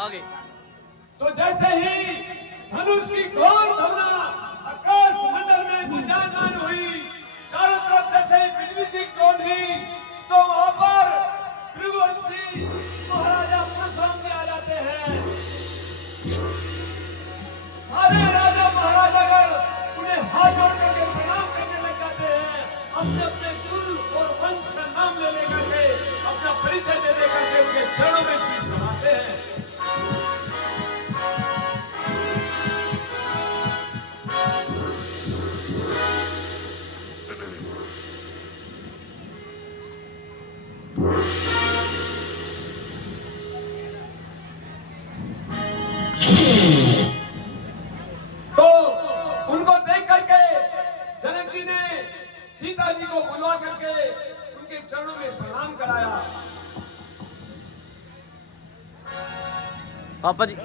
आगे। तो जैसे ही धनुष की घोर धवना आकाश मंडल में गुंजायमान हुई, चारों तरफ जैसे ही बिजली सी चौंधी, तो वहां पर भृगुवंशी महाराजा परशुराम जी आ जाते हैं। सारे राजा महाराजागण उन्हें हाथ जोड़ करके प्रणाम करने लग जाते हैं, अपने अपने कुल और वंश का नाम ले लेकर के, अपना परिचय दे दे करके उनके चरणों में शीश नवाते हैं। तो उनको देख करके जनक जी ने सीता जी को बुलवा करके उनके चरणों में प्रणाम कराया। पापा जी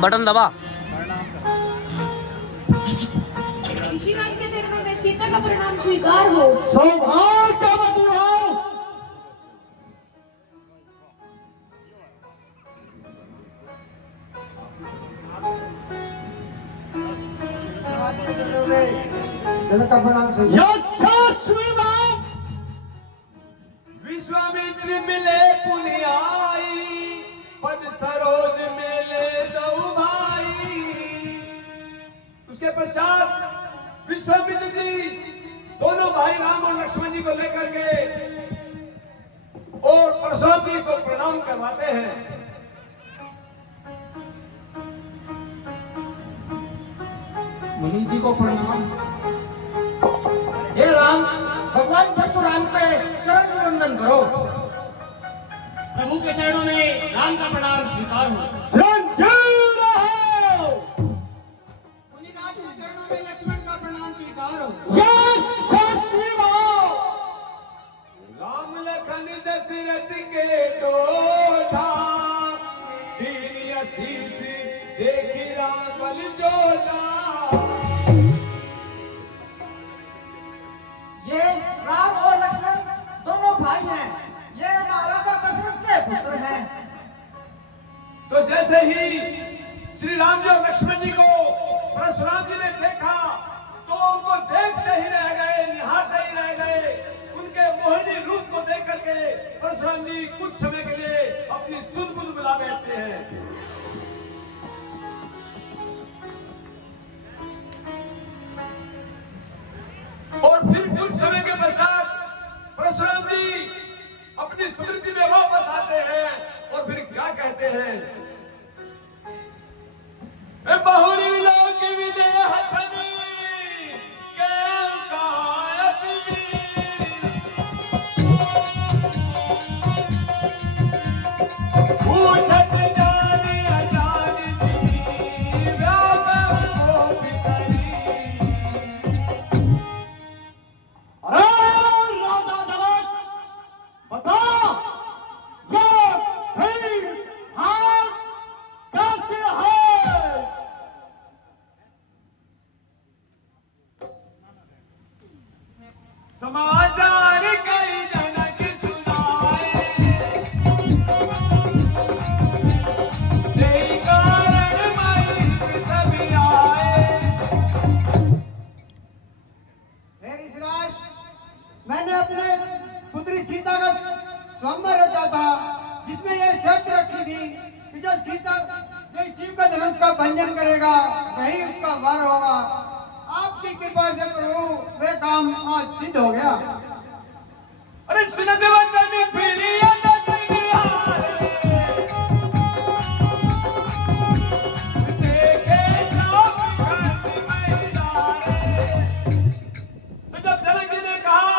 बटन दबा। ऋषिराज के चरणों में सीता का प्रणाम स्वीकार हो। सौभाग्यवती हो। जनक का प्रणाम विश्वामित्र मिले पुनियाई, पद सरोज मेले दऊ भाई। उसके पश्चात विश्वामित्र जी दोनों भाई राम और लक्ष्मण जी को लेकर के और परशुराम जी को प्रणाम करवाते हैं। मुनि जी को प्रणाम। हे राम, भगवान परशुराम के चरण वंदन करो। प्रभु के चरणों में राम का प्रणाम स्वीकार हो। मुनिराज के चरणों में लक्ष्मण का प्रणाम स्वीकार हो। राम लखन दशरथ के डोठा, दीन आशीष देखी राम बल जोड़ा। ये राम और लक्ष्मण दोनों भाई हैं। ये महाराजा दशरथ के पुत्र हैं। तो जैसे ही श्री राम जी और लक्ष्मण जी को परशुराम जी ने देखा, तो उनको देखते ही रह गए, निहारते ही रह गए। उनके मोहिनी रूप को देख करके परशुराम जी कुछ समय के लिए अपनी सुध-बुध बुला बैठते हैं। और फिर कुछ समय के पश्चात परशुराम जी अपनी स्मृति में वापस आते हैं और फिर क्या कहते हैं? बहुरी विलोक विदय हसनी के कायत पूछत जानी अजानी जी व्यापक हो बिसरी। समाचार कई जनक सुनाए, जय कारण मई सभी आए। हे ऋषिराज, मैंने अपने पुत्री सीता का स्वयंवर रचा था, जिसमें यह शर्त रखी थी कि जो शिव का धनुष का भंजन करेगा वही उसका वर होगा। आपकी कृपा से प्रभु वे काम आज सिद्ध हो गया। अरे सुनत वचन फिरी अनंत निहारे, देखे छाप खंड मैदाने। तो जब जनक जी ने कहा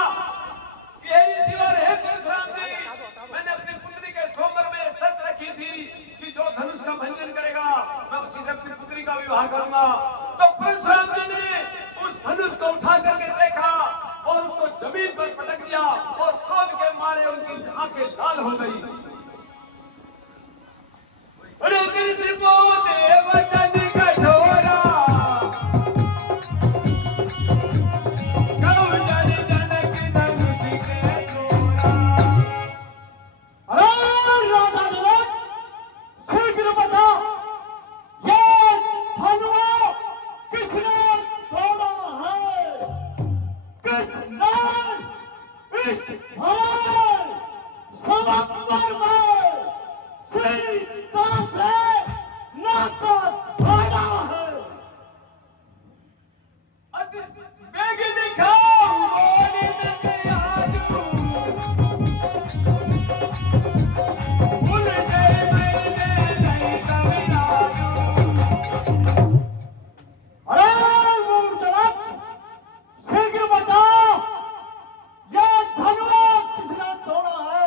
कि हे ऋषिवर, हे परशुराम जी, मैंने अपनी पुत्री के स्वयंवर में शर्त रखी थी कि जो धनुष का भंजन करेगा मैं उसी से अपनी पुत्री का विवाह करूंगा, तो परशुराम को उठा करके देखा और उसको जमीन पर पटक दिया और क्रोध के मारे उनकी आंखें लाल हो गई। अरे कृष्ण देव वचन कठोरा कौ जन जनक धनुष के तोरा। अरे राजा जनक, शीघ्र बता, ये धनुआ किसने तोड़ा है? किसने इस भरे समंदर में सीता से नाता तोड़ा है? बेग दिखाओ मोरी में आजू उलटे मैंने नहीं समझाजू। अरे मूर्खजनक, शीघ्र बता, ये धनुआ किसने तोड़ा है?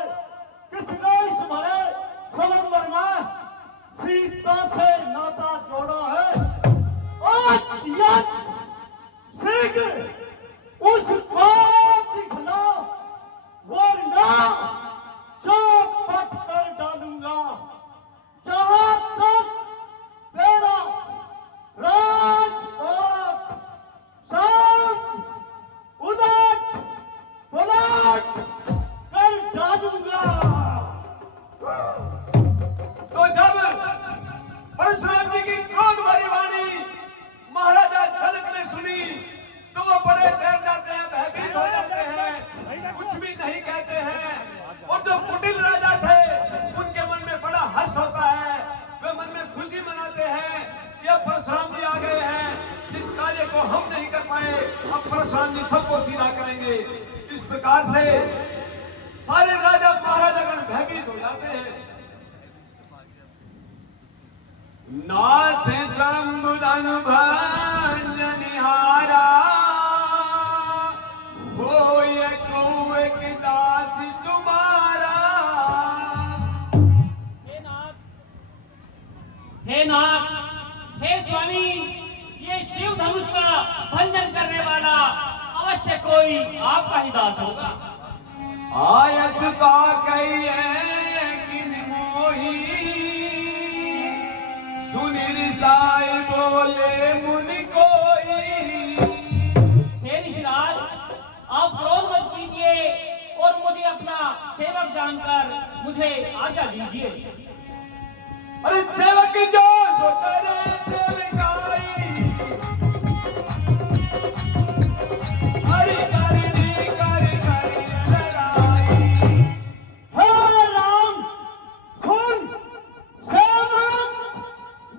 किसने इस भरे समंदर में सीता से नाता जोड़ा है? और यह शीघ्र उसको दिखला, वरना चौपट कर डालूंगा। जहां तक तेरा राजकोट सब उलट पलट कर डालूंगा। तो जब परशुराम जी की क्रोध भरी वाणी महाराजा जनक ने सुनी तो वो बड़े डर जाते हैं, भयभीत हो जाते हैं, कुछ भी नहीं कहते हैं। और जो कुटिल राजा थे उनके मन में बड़ा हर्ष होता है, वे मन में खुशी मनाते हैं कि अब परशुराम जी आ गए हैं, जिस कार्य को हम नहीं कर पाए अब परशुराम जी सबको सीधा करेंगे। इस प्रकार से सारे राजा महाराजागण भयभीत हो जाते हैं। नाथ संबुधन भंजनिहारा होय कौए की दास तुम्हारा। हे नाथ, हे स्वामी, ये शिव धनुष का भंजन करने वाला अवश्य कोई आपका ही दास होगा। आयस का कहिए किन मोही सुनिर साई बोले मुनि कोई। हे ऋषिराज, आप क्रोध मत कीजिए और मुझे अपना सेवक जानकर मुझे आज्ञा दीजिए। अरे सेवक जो सो करे सेवकाई, हरि करनी कर करी लड़ाई। हे राम, सुन, सेवक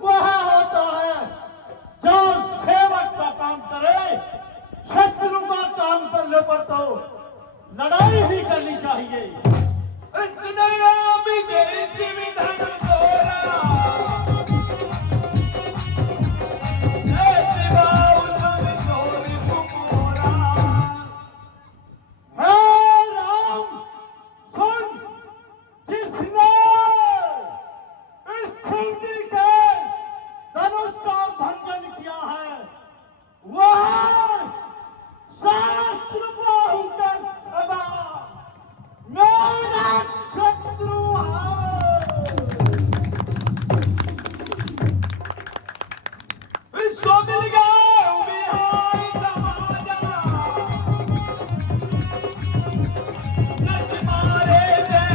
वह होता है जो सेवक का काम करे, शत्रु का काम करने पर तो लड़ाई ही करनी चाहिए। राम जय शिव धन तोरा, जय शिवाऊ सब सोई पुकोरा। हे राम, सुन, जिसने इस शिव जी के धनुष का भंजन किया है वह शास्त्र बाहु का सदा मेरा शत्रु है। सो मिल गए बिहारी समाजा, नच मारे जय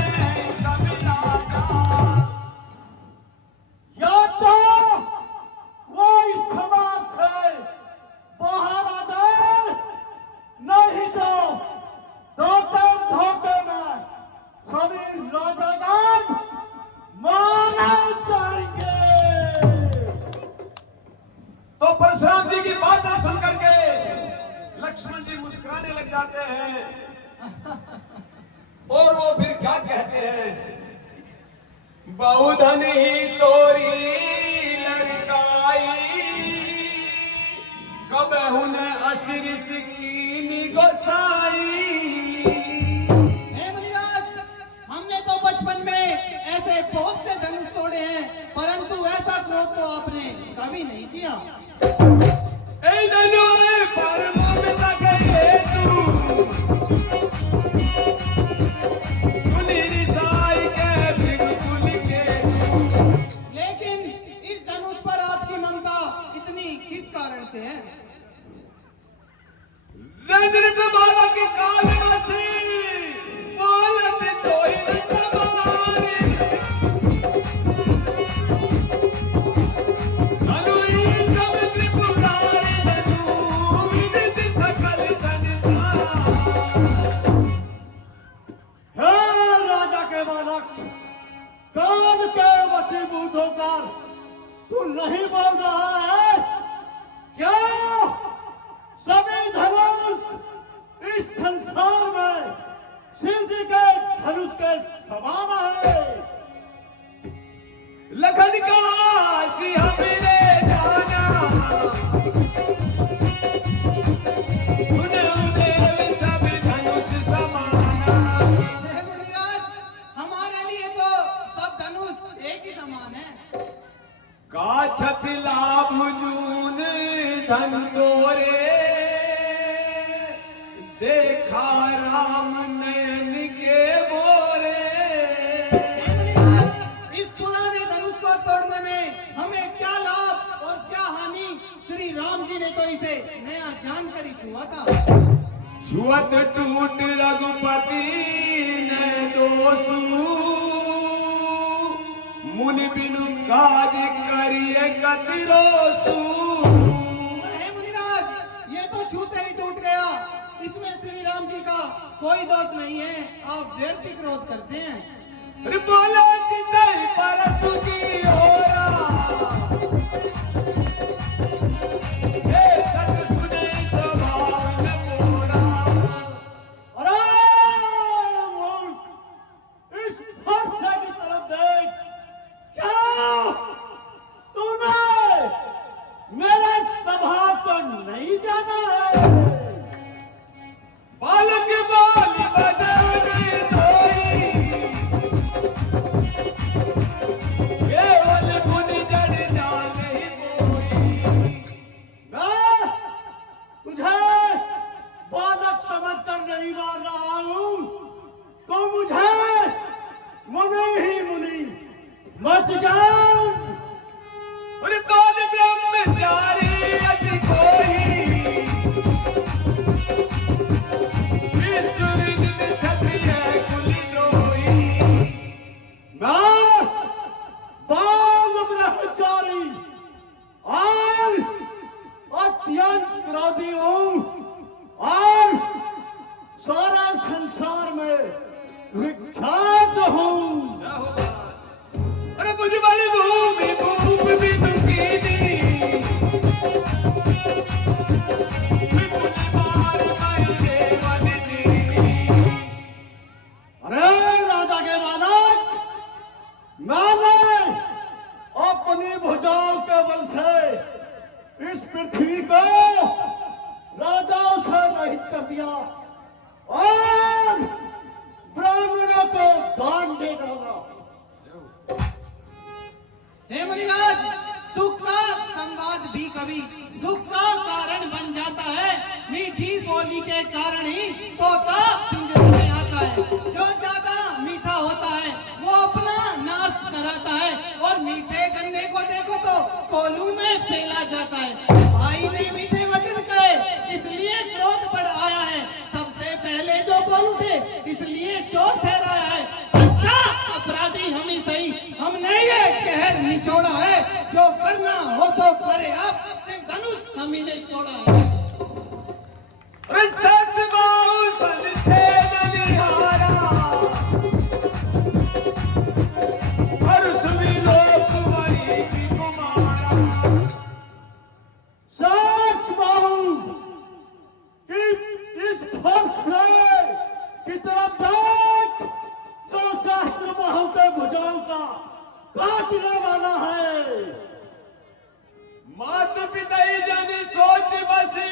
कविराजा। या तो वो इस समाज से बाहर आ जाए, नहीं तो धोखे में सभी राजागण मारे जाएंगे। तो परशुराम जी की बातें सुन करके लक्ष्मण जी मुस्कुराने लग जाते हैं और वो फिर क्या कहते हैं। बहुधन ही तोरी लड़काई, कब उन्हें असिरिस की गोसाई। हे मुनिराज, हमने तो बचपन में ऐसे बहुत से धनुष तोड़े हैं, परंतु ऐसा क्रोध तो आपने कभी नहीं किया। ए धनुष पर मुझ से हैं। रंजन पे बालक कालवासी बोलत तोहि समानी अनुई सब त्रिपुरारी धनु विदित सकल संसार। हे राजा के बालक, कान के वशीभूत होकर तू नहीं बोल रहा है क्या? सभी धनुष इस संसार में शिव जी के धनुष के समान है। लखन का सिंह मेरे जाना गुणदेव सब धनुष समाना। हे मुनिराज, हमारे लिए तो सब धनुष एक ही समान है। काछत लाभ जून धन तोरे देखा राम नयन के बोरे। हे मुनिराज, इस पुराने धनुष को तोड़ने में हमें क्या लाभ और क्या हानि? श्री राम जी ने तो इसे नया जानकारी छुआ था। छुअत टूट रघुपति ने दोषु मुनि बिनु काज करिए कतिरोसु। हे मुनिराज, ये तो छूते ही टूट गया। इसमें श्री राम जी का कोई दोष नहीं है। आप व्यर्थ क्रोध करते हैं। अरे बोला चितई परसु की ओरा हे सत सुने स्वभाव न मोरा। अरे मूर्ख, इस फरसे की तरफ देख। क्या तूने मेरे स्वभाव को नहीं जाना है? बालक बाल बदन धोई केवल गुण जड़ जाने कोई। मैं तुझे बालक समझकर नहीं मार रहा हूं, तो मुझे मुनि ही मुनि मत जान। और बाल ब्रह्मचारी अति कोई विष्णु नित क्षत्रिय कुली द्रोही। मैं बाल ब्रह्मचारी और अत्यंत क्रोधी हूं और सारा संसार में विख्यात हूं। अरे मुझ वाली भूमि भूप भी दुखी दी विपुल मार माई देवन दी। अरे राजा के बालक, मैंने अपनी भुजाओं के बल से इस पृथ्वी को राजाओं से रहित कर दिया और ब्राह्मणों को दान दे डाला। हे मुनिराज, सुख का संवाद भी कभी दुख का कारण बन जाता है। मीठी बोली के कारण ही तोता पिंजरे में आता है। जो ज्यादा मीठा होता है वो अपना नाश कराता है, और मीठे गन्ने को देखो तो कोलू में फेला जाता है। भाई ने मीठे वचन कहे, इसलिए क्रोध बढ़ आया है। सबसे पहले जो बोल उठे, इसलिए चोर ठहराया है। अच्छा अपराधी हम ही सही, हमने ये कहर निचोड़ा है। जो करना हो सो करे, आप सिर्फ धनुष हम ही ने तोड़ा है। सच बाऊ संसे ननिहारा हर सुवी लोक वही की कुमारा। सास बाहू कि इस फरसे की तरफ देख जो शास्त्र बाहू के भुजाओं का काटने वाला है। मात पिता जन सोच बसी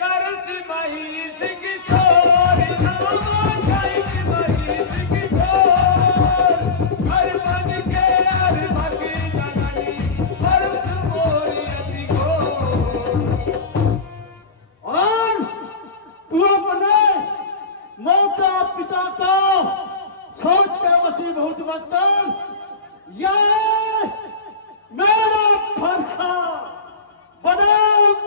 करस महिष किशोर नाम जाइत महिष किशोर। हर मन के हर भगी जननी हर्ष मोरी अति घोर। और तू अपने माता पिता को सोच के वशीभूत मत कर। यह मेरा फरसा बदाम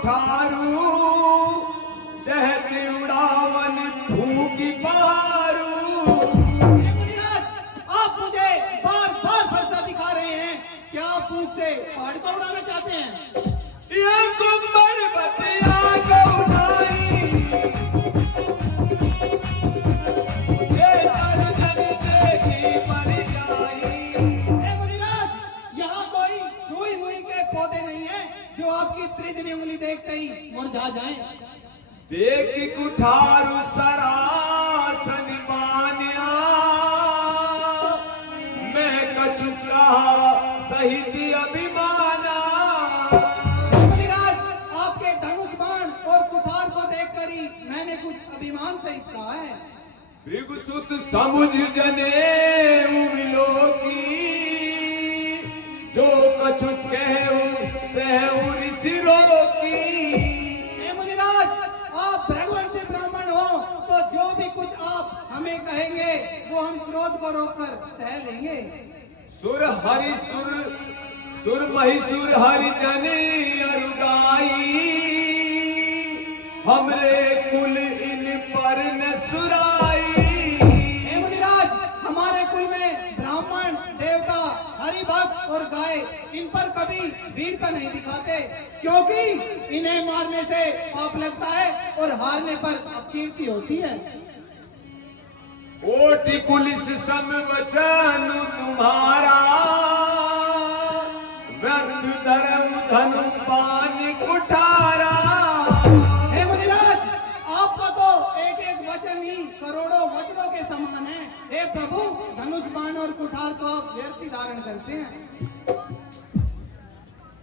कुठारू चहते उड़ावन फूकी पारू। हे मुनिराज, आप मुझे बार बार फरसा दिखा रहे हैं। क्या आप फूक से पहाड़ को उड़ाना चाहते हैं? ये कुंभर बतिया को उड़ाई, ये दर्जन देखी मर जाई। हे मुनिराज, यहाँ कोई छुई मुई के पौधे नहीं है जो आपकी त्रिजनी उंगली देखते ही मुरझा जाएं। देख कुठारू सरासन बान्या, मैं कछु कहा सहित अभिमाना। मुनिराज, आपके धनुष बाण और कुठार को देखकर ही मैंने कुछ अभिमान सहित कहा है। भृगुसुत समुझ जने उमिलो की, जो कछु कहूं सहु ऋषि रोकी। हे मुनिराज, आप भृगुवंशी ब्राह्मण हो तो जो भी कुछ आप हमें कहेंगे वो हम क्रोध को रोककर सह लेंगे। सुर हरि सुर महिसुर हरि जनी अरुगाई, हमरे कुल इन पर न सुराई। हे मुनिराज, हमारे कुल में ब्राह्मण, देवता, हरि भक्त और गाय इन पर कभी वीरता नहीं दिखाते, क्योंकि इन्हें मारने से पाप लगता है और हारने पर अपकीर्ति होती है। कोटि कुलिस सम वचन तुम्हारा, व्यर्थ धर्म धनु पान कुठारा। हे मुनिराज, आपका तो एक एक वचन ही करोड़ों वज्रों के समान है। हे प्रभु, धनुष बाण और कुठार तो आप व्यर्थ ही धारण करते हैं।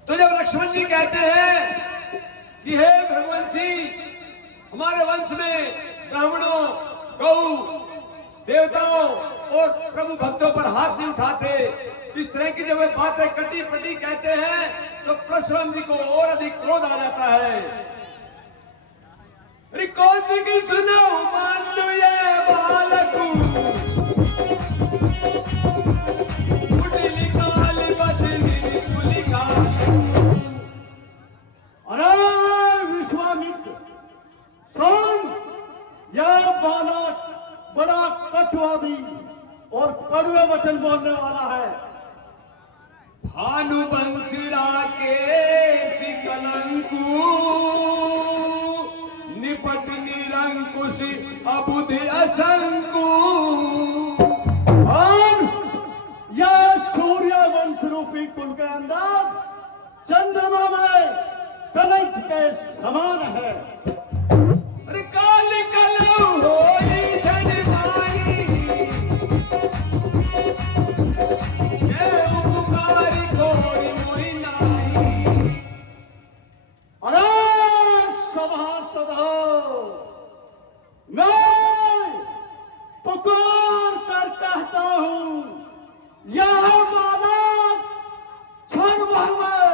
तो जब लक्ष्मण जी कहते हैं कि हे भगवंशी, हमारे वंश में ब्राह्मणों, गौ, देवताओं और प्रभु भक्तों पर हाथ नहीं उठाते, इस तरह की जब वे बातें कटी पटी कहते हैं तो परशुराम जी को और अधिक क्रोध आ जाता है। अरे कौन सी की सुनो मान दो ये बालकू, उठली काल बचली कुली काल। अरे विश्वामित्र सुन, यह बालक बड़ा कटुवादी और कड़वे वचन बोलने वाला है। भानु बंसुरा के कलंकु, निपट निरंकुश अबुध असंकु। और यह सूर्य वंश रूपी कुल के अंदर चंद्रमा में कलंक के समान है। अरे काल कलौ होई छनमाई, ये उपकारी कोई मोहि नाही। अरे सभासद हो, मैं पुकार कर कहता हूं, यह बालक क्षण भर में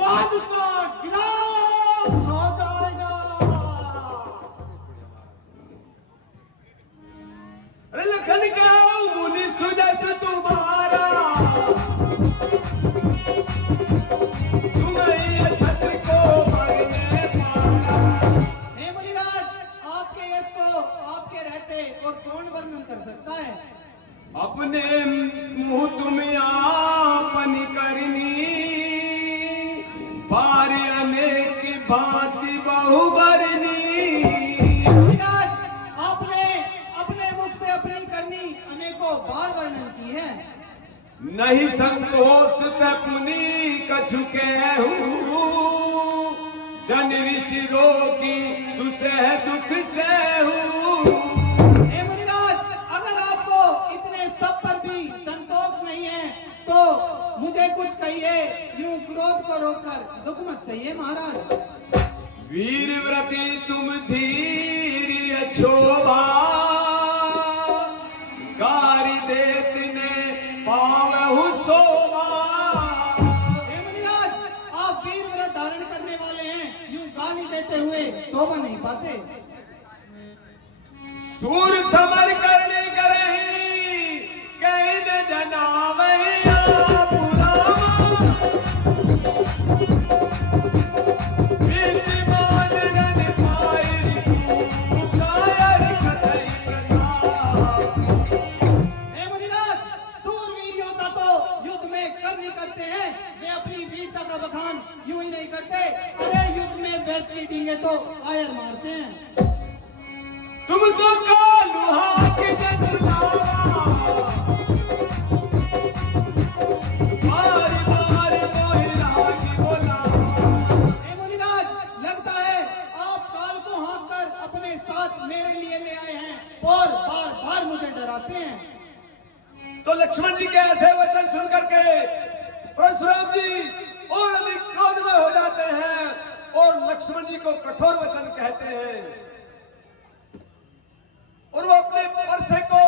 काल का गिलास हो जाएगा। अरे लखन क्या मुनि सुजस तुम्हारा, तुम्हें छत्र को मरने पारा। हे मुनिराज, आपके यश को आपके रहते और कौन वर्णन कर सकता है? अपने मुंह तुम आपनी करनी, बारी अनेक भांति बहुबरनी। मुनिराज, आपने अपने मुख से अपनी करनी अनेकों बार वर्णन की है। नहीं संतोष तपुनी कछु कहूं, जन ऋषि रोगी दुसह दुख सहूं। हे मुनिराज, अगर आपको इतने सब पर भी संतोष नहीं है तो मुझे कुछ कहिए, यूं क्रोध को रोककर दुख मत सहिए महाराज। वीर व्रती तुम धीर अछोभा, गारी देत ने पावहु शोभा। हे मुनिराज, आप वीर व्रत धारण करने वाले हैं, यूं गाली देते हुए शोभा नहीं पाते। सूर समर करने करही, कहन जनावैया पुरावा। वीर की डींगे तो आयर मारते हैं। तुमको कालुहा के जनुलावा बारी बारी मोहिला की बोला। हे मुनिराज, लगता है आप काल को हाँक कर अपने साथ मेरे लिए ले आए हैं और बार बार मुझे डराते हैं। तो लक्ष्मण जी के ऐसे वचन सुनकर के परशुराम जी और अधिक क्रोध में हो जाते हैं और लक्ष्मण जी को कठोर वचन कहते हैं और वो अपने परसे को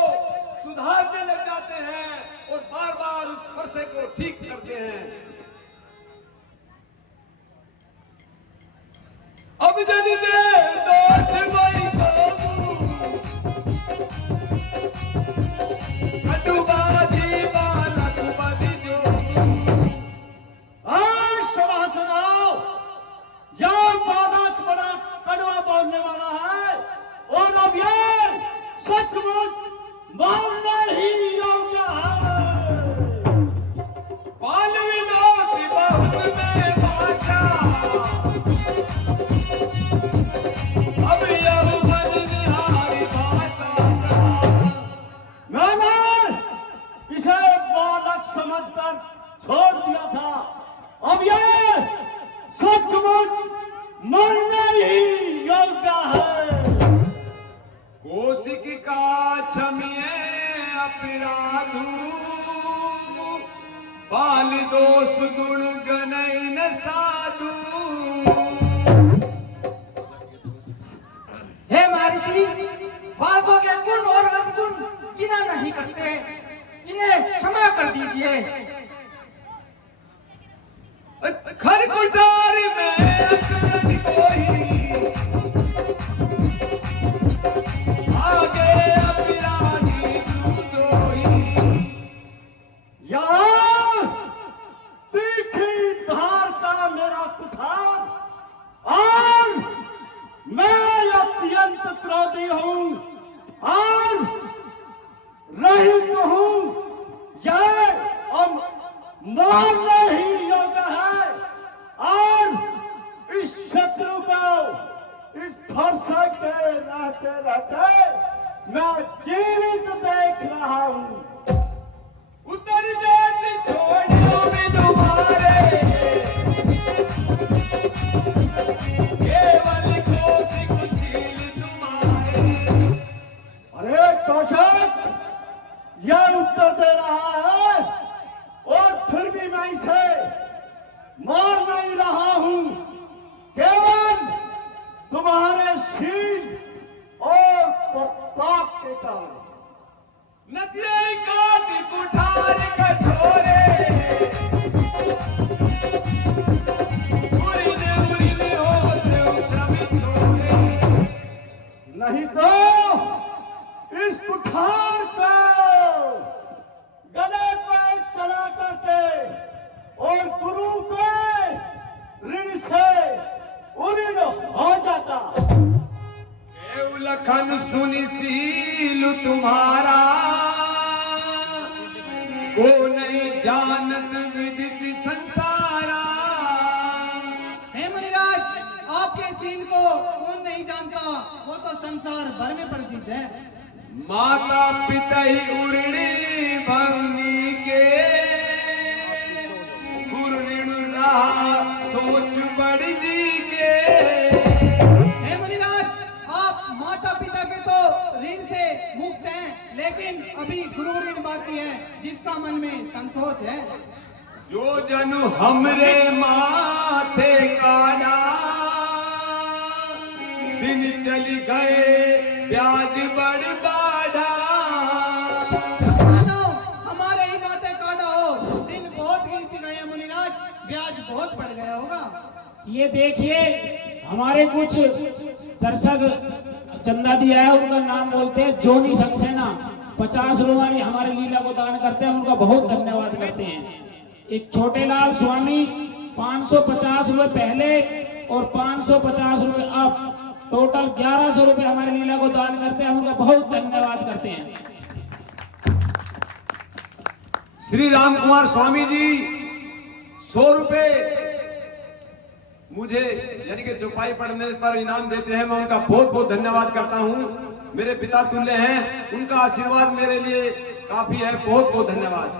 सुधारने लग जाते हैं और बार बार उस परसे को ठीक करते हैं। अब यदि दे दोष कोई कटुबाजी बालक बदि जो। सभासदाओ, यह बालक बड़ा कड़वा बोलने वाला है और अब ये सचमुच मारना ही योग्य है। बाल विनोद बहुत में बाचा, अब यौवन निहारी भाषा। मैंने इसे बालक समझकर छोड़ दिया था, अब ये सचमुच मरने ही योग्य है। कौशिकिका क्षमिए अपराधु, बाल दोष गुण गणैन साधु। हे महर्षि, बालकों के गुण और अवगुण गिना नहीं करते, इन्हें क्षमा कर दीजिए। खर कुटार में अकरन कोई, आगे अपराधी दूतोई। यहाँ तीखी धार का मेरा कुठार और मैं अत्यंत क्रोधी हूँ और रहित हूँ। यह अब मारने ही योग्य है और इस शत्रु को इस फरसा के रहते रहते मैं जीवित देख रहा हूँ। उतर देती छोड़ो भी तुम्हारे, केवल कौशिक शील तुम्हारे। अरे कौशिक, यह उत्तर दे रहा है और फिर भी मैं इसे मार नहीं रहा हूं, केवल तुम्हारे शील और प्रताप के कारण। नदियाँ काटी कुठार कठोरे, उड़ने उड़ने होते श्रमिक थोड़े। नहीं तो इस कुठार को गले पे चढ़ा करके और गुरु के ऋण से उऋण हो जाता। लखन सुनि सील तुम्हारा, को नहीं जानत विदित संसारा। हे मुनिराज, आपके सीन को कौन नहीं जानता, वो तो संसार भर में प्रसिद्ध है। माता पिता ही उर्णी भवनी के, गुरु ऋण रहा सोच बड़ी जी के। हे मुनिराज, आप माता पिता के तो ऋण से मुक्त हैं, लेकिन अभी गुरु ऋण बाकी है जिसका मन में संकोच है। जो जनु हमरे माथे काना, दिन चली गए ब्याज बढ़ बाढ़ा। मानो हमारे ही माथे काटा हो, दिन बहुत गिनती गए मुनिराज, ब्याज बहुत बढ़ गया होगा। ये देखिए, हमारे कुछ दर्शक चंदा दिया है, उनका नाम बोलते हैं जोनी सक्सेना। 50 रुपए हमारे लीला को दान करते हैं, उनका बहुत धन्यवाद करते हैं। एक छोटे लाल स्वामी 550 रुपए पहले और 550 रुपए अब, टोटल 1100 रुपए हमारे लीला को दान करते हैं, उनका बहुत धन्यवाद करते हैं। श्री राम कुमार स्वामी जी 100 रुपए मुझे यानी कि चौपाई पढ़ने पर इनाम देते हैं, मैं उनका बहुत बहुत धन्यवाद करता हूँ। मेरे पिता तुल्य हैं, उनका आशीर्वाद मेरे लिए काफी है। बहुत बहुत धन्यवाद।